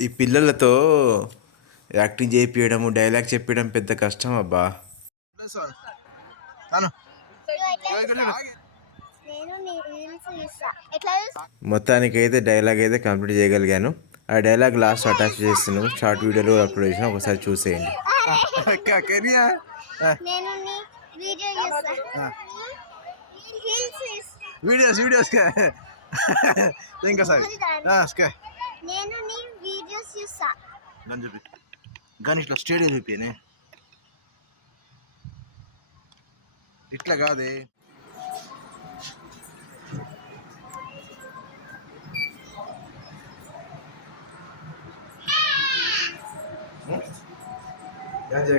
ఈ పిల్లలతో యాక్టింగ్ చేయించడం డైలాగ్ చెప్పడం పెద్ద కష్టం అబ్బా. మొత్తానికి అయితే డైలాగ్ అయితే కంప్లీట్ చేయగలిగాను. ఆ డైలాగ్ లాస్ట్ అటాచ్ చేస్తున్నాము, షార్ట్ వీడియోలో అప్లోడ్ చేసిన, ఒకసారి చూసేయండి. వీడియోస్ ఇంకా సార్ నేను నీ వీడియోస్ చూస్తా. గన్ చూపి, గన్ ఇట్లా స్టేడియం చూపినే, ఇట్లా కాదే.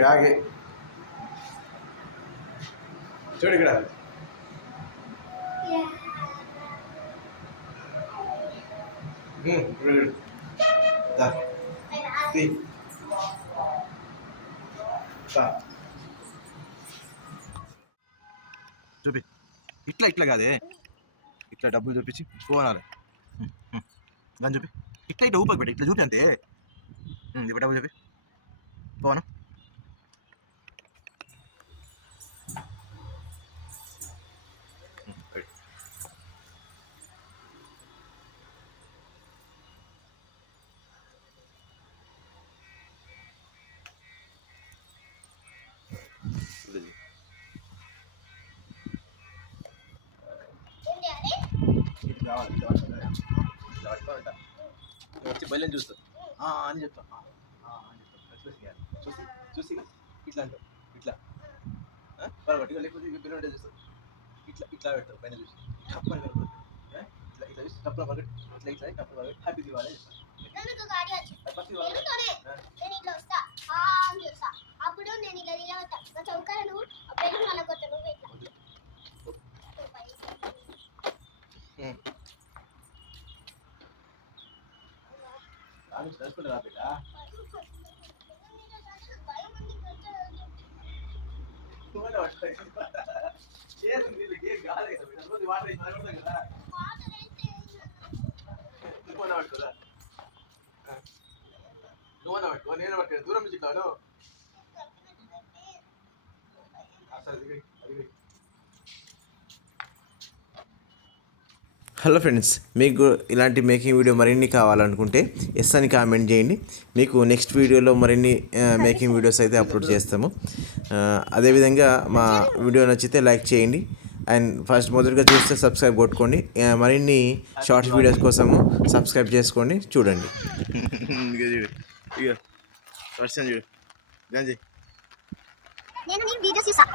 ఆగే చూడు ఇక్కడ. చూపి, ఇట్లా ఇట్లా కాదే, ఇట్లా డబ్బులు చూపించి పోనాలి. దాన్ని చూపి, ఇట్లా ఇట్లా ఊపకి పెట్టి ఇట్లా చూపి అంతే. ఇప్పుడు డబ్బులు చూపి పోను. వచ్చి బయలు చూస్తా అని చెప్తా చూసి చూసి ఇట్లా అంటావు, ఇట్లా పర్వాలేదు. లేకపోతే పిల్లలు చూస్తావు, ఇట్లా ఇట్లా పెడతావు పైన చూసి కప్పని కనపడుతుంది. ఇట్లా ఇట్లా చూసి కప్పల పగటి ఇట్లా ఇట్లా కప్పల పగటి హ్యాపీ దివాళీ చెప్తాను. అప్పుడు నేను ఇలా తిరగతా నా చౌకాల నువ్వు పెళ్ళి మళ్ళీ కొత్త నువ్వు ఇట్లా తెలుసుకుంటా రా బిడ్డ. నువ్వు నేను పట్టాను దూరం నుంచి ఇట్లాను. హలో ఫ్రెండ్స్, మీకు ఇలాంటి మేకింగ్ వీడియో మరిన్ని కావాలనుకుంటే ఎస్ అని కామెంట్ చేయండి. మీకు నెక్స్ట్ వీడియోలో మరిన్ని మేకింగ్ వీడియోస్ అయితే అప్లోడ్ చేస్తాము. అదేవిధంగా మా వీడియో నచ్చితే లైక్ చేయండి అండ్ ఫస్ట్ మొదటిగా చూస్తే సబ్స్క్రైబ్ కొట్టుకోండి. మరిన్ని షార్ట్స్ వీడియోస్ కోసము సబ్స్క్రైబ్ చేసుకోండి, చూడండి. నేను నీ వీడియోస్ చూసా.